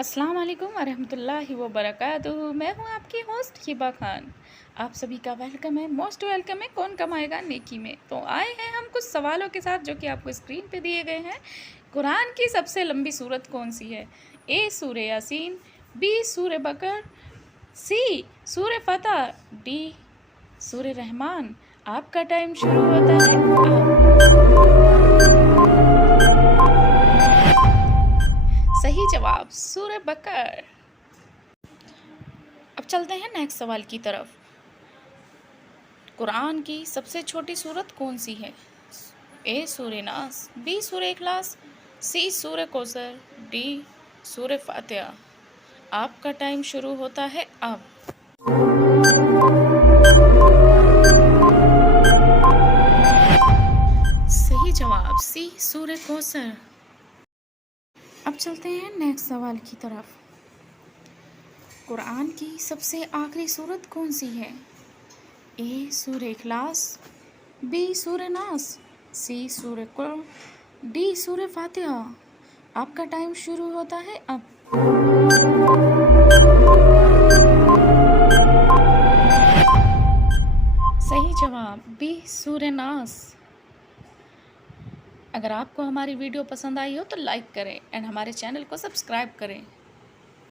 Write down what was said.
अस्सलाम वालेकुम वरहमतुल्लाहि वबरकातुहू। मैं हूँ आपकी होस्ट हिबा खान। आप सभी का वेलकम है, मोस्ट वेलकम है। कौन कमाएगा नेकी में। तो आए हैं हम कुछ सवालों के साथ जो कि आपको स्क्रीन पे दिए गए हैं। कुरान की सबसे लंबी सूरत कौन सी है? ए सूरह यासीन, बी सूरह बकर, सी सूरह फतह, डी सूरह रहमान। आपका टाइम शुरू होता है सही जवाब सूरह बकर। अब चलते हैं नेक्स्ट सवाल की तरफ। कुरान की सबसे छोटी सूरत कौन सी है? ए सूरह नास, बी सूरह इखलास, सी सूरह कौसर, डी सूरह फातिहा। आपका टाइम शुरू होता है अब। सही जवाब सी सूरह कौसर। अब चलते हैं नेक्स्ट सवाल की तरफ। कुरान की सबसे आखिरी सूरत कौन सी है? ए सूरह इखलास, बी सूरह नास, सी सूरह कुरान, डी सूरह फातिहा। आपका टाइम शुरू होता है अब। सही जवाब बी सूरह नास। अगर आपको हमारी वीडियो पसंद आई हो तो लाइक करें एंड हमारे चैनल को सब्सक्राइब करें।